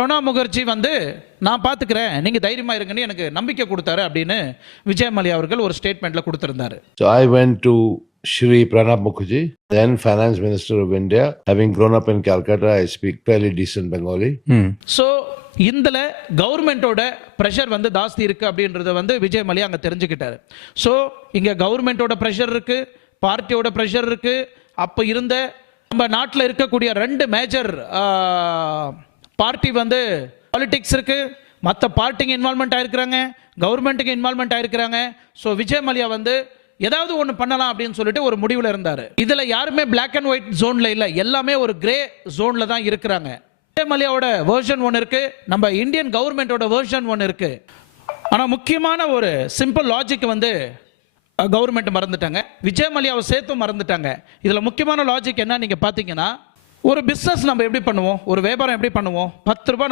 பிரணாப் முகர்ஜி வந்து நான் பார்த்துக்கிறேன், நீங்கள் தைரியமாக இருங்கன்னு எனக்கு நம்பிக்கை கொடுத்தாரு அப்படின்னு விஜய் மல்லையா அவர்கள் ஒரு ஸ்டேட்மெண்ட்டில் கொடுத்துருந்தாரு. So I went to Shri Pranab Mukherjee, then Finance Minister of India. Having grown up in Calcutta, I speak fairly decent Bengali. So இதில் கவர்மெண்ட்டோட ப்ரெஷர் வந்து ஜாஸ்தி இருக்குது அப்படின்றத வந்து விஜய் மல்லையா அங்கே தெரிஞ்சுக்கிட்டாரு. ஸோ இங்கே கவர்மெண்ட்டோட ப்ரெஷர் இருக்குது, பார்ட்டியோட ப்ரெஷர் இருக்குது. அப்போ இருந்த நம்ம நாட்டில் இருக்கக்கூடிய 2 மேஜர் பார்ட்டி வந்து பாலிடிக்ஸ் இருக்கு, மற்ற பார்ட்டிங்க இன்வால்மெண்ட் ஆயிருக்கிறாங்க, கவர்மெண்ட்டுக்கு இன்வால்மெண்ட் ஆயிருக்கிறாங்க. ஸோ விஜய் மல்லையா வந்து ஏதாவது ஒன்று பண்ணலாம் அப்படின்னு சொல்லிட்டு ஒரு முடிவில் இருந்தார். இதில் யாருமே பிளாக் அண்ட் ஒயிட் ஜோனில் இல்லை, எல்லாமே ஒரு கிரே ஜோனில் தான் இருக்கிறாங்க. விஜய் மல்லையாவோட வெர்ஷன் ஒன்று இருக்கு, நம்ம இந்தியன் கவர்மெண்ட்டோட வெர்ஷன் ஒன்று இருக்கு. ஆனால் முக்கியமான ஒரு சிம்பிள் லாஜிக் வந்து கவர்மெண்ட் மறந்துட்டாங்க, விஜய் மல்லையாவை சேர்த்தும் மறந்துட்டாங்க. இதில் முக்கியமான லாஜிக் என்ன நீங்கள் பார்த்தீங்கன்னா, ஒரு பிஸ்னஸ் நம்ம எப்படி பண்ணுவோம், ஒரு வியாபாரம் எப்படி பண்ணுவோம், 10 ரூபாய்